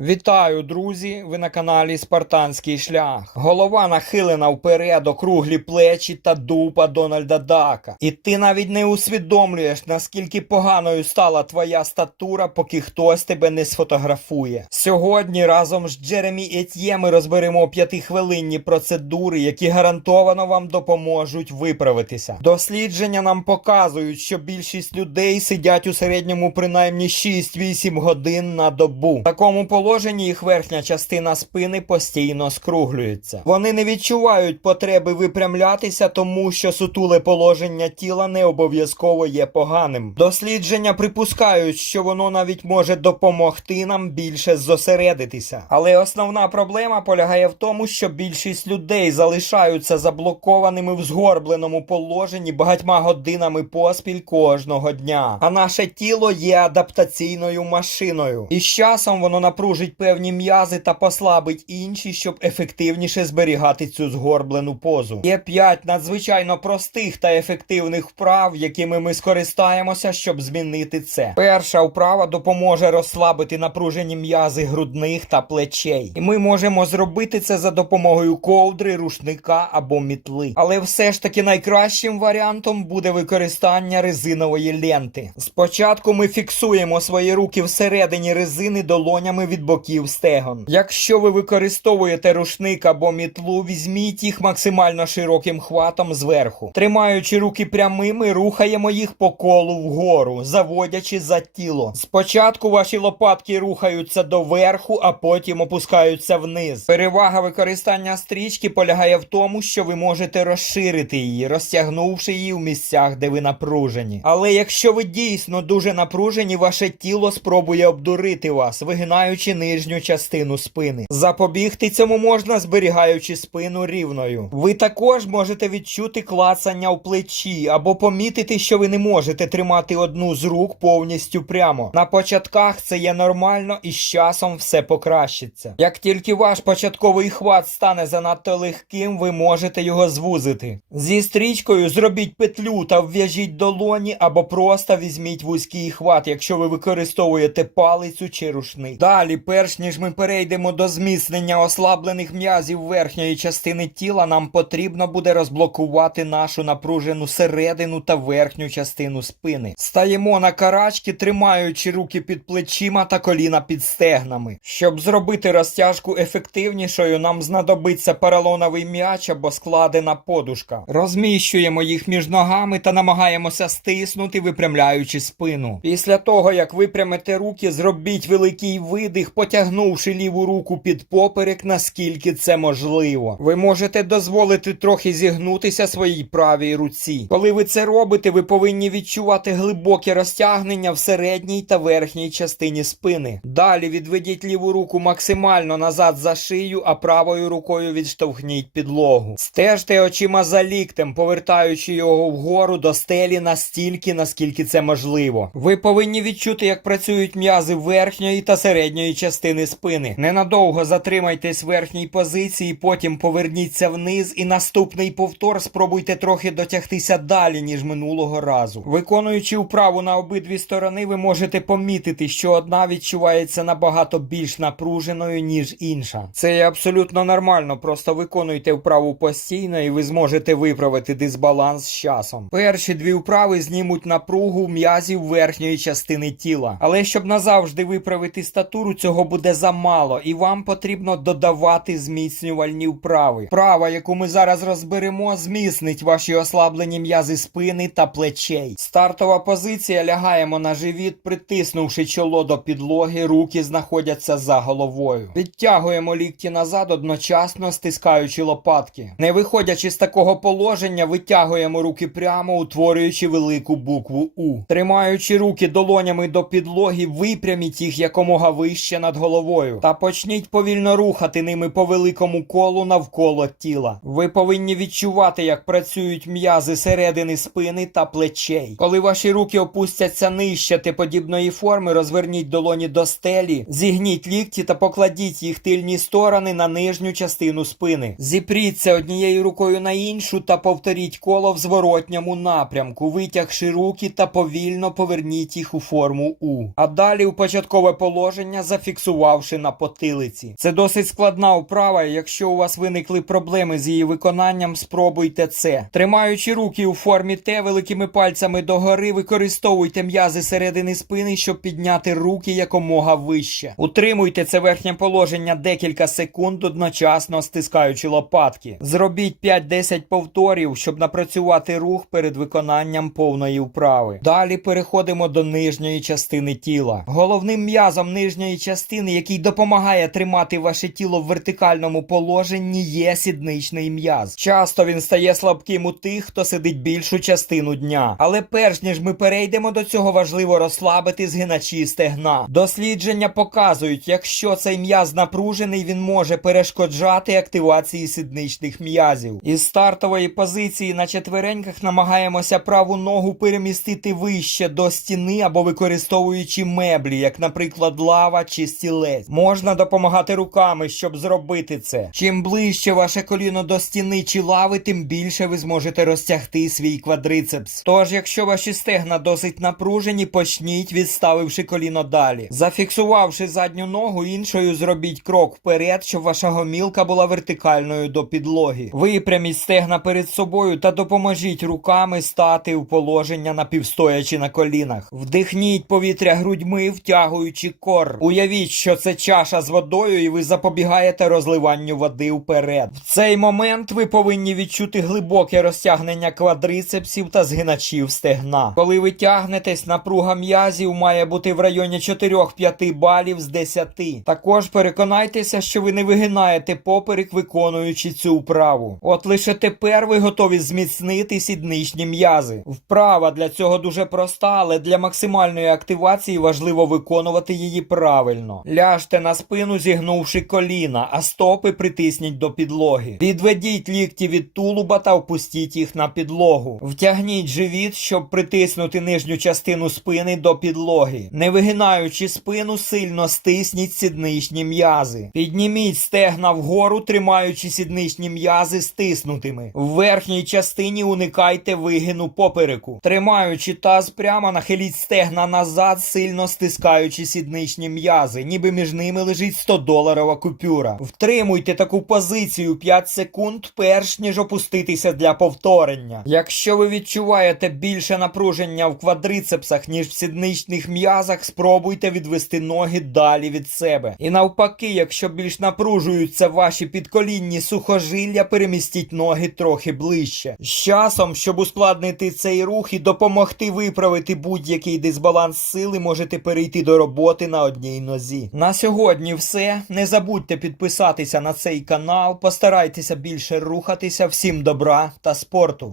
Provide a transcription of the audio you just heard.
Вітаю, друзі! Ви на каналі Спартанський шлях. Голова нахилена вперед, округлі плечі та дупа Дональда Дака. І ти навіть не усвідомлюєш, наскільки поганою стала твоя статура, поки хтось тебе не сфотографує. Сьогодні разом з Джеремі Етьє ми розберемо п'ятихвилинні процедури, які гарантовано вам допоможуть виправитися. Дослідження нам показують, що більшість людей сидять у середньому принаймні 6-8 годин на добу. Такому положенні їх верхня частина спини постійно скруглюється. Вони не відчувають потреби випрямлятися, тому що сутуле положення тіла не обов'язково є поганим. Дослідження припускають, що воно навіть може допомогти нам більше зосередитися. Але основна проблема полягає в тому, що більшість людей залишаються заблокованими в згорбленому положенні багатьма годинами поспіль кожного дня. А наше тіло є адаптаційною машиною. І з часом воно напружить певні м'язи та послабить інші, щоб ефективніше зберігати цю згорблену позу. Є п'ять надзвичайно простих та ефективних вправ, якими ми скористаємося, щоб змінити це. Перша вправа допоможе розслабити напружені м'язи грудних та плечей. І ми можемо зробити це за допомогою ковдри, рушника або мітли. Але все ж таки найкращим варіантом буде використання резинової ленти. Спочатку ми фіксуємо свої руки всередині резини долонями від боків стегон. Якщо ви використовуєте рушник або мітлу, візьміть їх максимально широким хватом зверху. Тримаючи руки прямими, рухаємо їх по колу вгору, заводячи за тіло. Спочатку ваші лопатки рухаються доверху, а потім опускаються вниз. Перевага використання стрічки полягає в тому, що ви можете розширити її, розтягнувши її в місцях, де ви напружені. Але якщо ви дійсно дуже напружені, ваше тіло спробує обдурити вас, вигинаючи нижню частину спини. Запобігти цьому можна, зберігаючи спину рівною. Ви також можете відчути клацання в плечі або помітити, що ви не можете тримати одну з рук повністю прямо. На початках це є нормально і з часом все покращиться. Як тільки ваш початковий хват стане занадто легким, ви можете його звузити. Зі стрічкою зробіть петлю та вв'яжіть долоні або просто візьміть вузький хват, якщо ви використовуєте палицю чи рушник. Далі, перш ніж ми перейдемо до зміцнення ослаблених м'язів верхньої частини тіла, нам потрібно буде розблокувати нашу напружену середину та верхню частину спини. Стаємо на карачки, тримаючи руки під плечима та коліна під стегнами. Щоб зробити розтяжку ефективнішою, нам знадобиться поролоновий м'яч або складена подушка. Розміщуємо їх між ногами та намагаємося стиснути, випрямляючи спину. Після того, як випрямите руки, зробіть великий видих, потягнувши ліву руку під поперек, наскільки це можливо. Ви можете дозволити трохи зігнутися своїй правій руці. Коли ви це робите, ви повинні відчувати глибоке розтягнення в середній та верхній частині спини. Далі відведіть ліву руку максимально назад за шию, а правою рукою відштовхніть підлогу. Стежте очима за ліктем, повертаючи його вгору до стелі настільки, наскільки це можливо. Ви повинні відчути, як працюють м'язи верхньої та середньої частини спини. Ненадовго затримайтесь в верхній позиції, потім поверніться вниз, і наступний повтор спробуйте трохи дотягтися далі, ніж минулого разу. Виконуючи вправу на обидві сторони, ви можете помітити, що одна відчувається набагато більш напруженою, ніж інша. Це є абсолютно нормально, просто виконуйте вправу постійно, і ви зможете виправити дисбаланс з часом. Перші дві вправи знімуть напругу м'язів верхньої частини тіла. Але щоб назавжди виправити статуру, цього буде замало, і вам потрібно додавати зміцнювальні вправи. Вправа, яку ми зараз розберемо, зміцнить ваші ослаблені м'язи спини та плечей. Стартова позиція лягаємо на живіт, притиснувши чоло до підлоги, руки знаходяться за головою. Підтягуємо лікті назад, одночасно стискаючи лопатки. Не виходячи з такого положення, витягуємо руки прямо, утворюючи велику букву У. Тримаючи руки долонями до підлоги, випряміть їх якомога вище над головою та почніть повільно рухати ними по великому колу навколо тіла. Ви повинні відчувати, як працюють м'язи середини спини та плечей. Коли ваші руки опустяться нижче подібної форми, розверніть долоні до стелі, зігніть лікті та покладіть їх тильні сторони на нижню частину спини. Зіпріться однією рукою на іншу та повторіть коло в зворотньому напрямку, витягши руки та повільно поверніть їх у форму У. А далі у початкове положення зафіксуйте зафіксувавши на потилиці. Це досить складна вправа. Якщо у вас виникли проблеми з її виконанням, спробуйте це. Тримаючи руки у формі Т великими пальцями догори, використовуйте м'язи середини спини, щоб підняти руки якомога вище. Утримуйте це верхнє положення декілька секунд, одночасно стискаючи лопатки. Зробіть 5-10 повторів, щоб напрацювати рух перед виконанням повної вправи. Далі переходимо до нижньої частини тіла. Головним м'язом нижньої частини, який допомагає тримати ваше тіло в вертикальному положенні, є сідничний м'яз. Часто він стає слабким у тих, хто сидить більшу частину дня. Але перш ніж ми перейдемо до цього, важливо розслабити згиначі стегна. Дослідження показують, якщо цей м'яз напружений, він може перешкоджати активації сідничних м'язів. Із стартової позиції на четвереньках намагаємося праву ногу перемістити вище до стіни або використовуючи меблі, як, наприклад, лава чи стілець. Можна допомагати руками, щоб зробити це. Чим ближче ваше коліно до стіни чи лави, тим більше ви зможете розтягти свій квадрицепс. Тож, якщо ваші стегна досить напружені, почніть відставивши коліно далі. Зафіксувавши задню ногу, іншою зробіть крок вперед, щоб ваша гомілка була вертикальною до підлоги. Випряміть стегна перед собою та допоможіть руками стати в положення напівстоячи на колінах. Вдихніть повітря грудьми, втягуючи кор. Уявіть, що це чаша з водою, і ви запобігаєте розливанню води вперед. В цей момент ви повинні відчути глибоке розтягнення квадрицепсів та згиначів стегна. Коли ви тягнетесь, напруга м'язів має бути в районі 4-5 балів з 10. Також переконайтеся, що ви не вигинаєте поперек, виконуючи цю вправу. От лише тепер ви готові зміцнити сідничні м'язи. Вправа для цього дуже проста, але для максимальної активації важливо виконувати її правильно. Ляжте на спину, зігнувши коліна, а стопи притисніть до підлоги. Підведіть лікті від тулуба та опустіть їх на підлогу. Втягніть живіт, щоб притиснути нижню частину спини до підлоги. Не вигинаючи спину, сильно стисніть сідничні м'язи. Підніміть стегна вгору, тримаючи сідничні м'язи стиснутими. В верхній частині уникайте вигину попереку. Тримаючи таз прямо, нахиліть стегна назад, сильно стискаючи сідничні м'язи, ніби між ними лежить 100 доларова купюра. Втримуйте таку позицію 5 секунд, перш ніж опуститися для повторення. Якщо ви відчуваєте більше напруження в квадрицепсах, ніж в сідничних м'язах, спробуйте відвести ноги далі від себе. І навпаки, якщо більш напружуються ваші підколінні сухожилля, перемістіть ноги трохи ближче. З часом, щоб ускладнити цей рух і допомогти виправити будь-який дисбаланс сили, можете перейти до роботи на одній нозі. На сьогодні все. Не забудьте підписатися на цей канал, постарайтеся більше рухатися. Всім добра та спорту.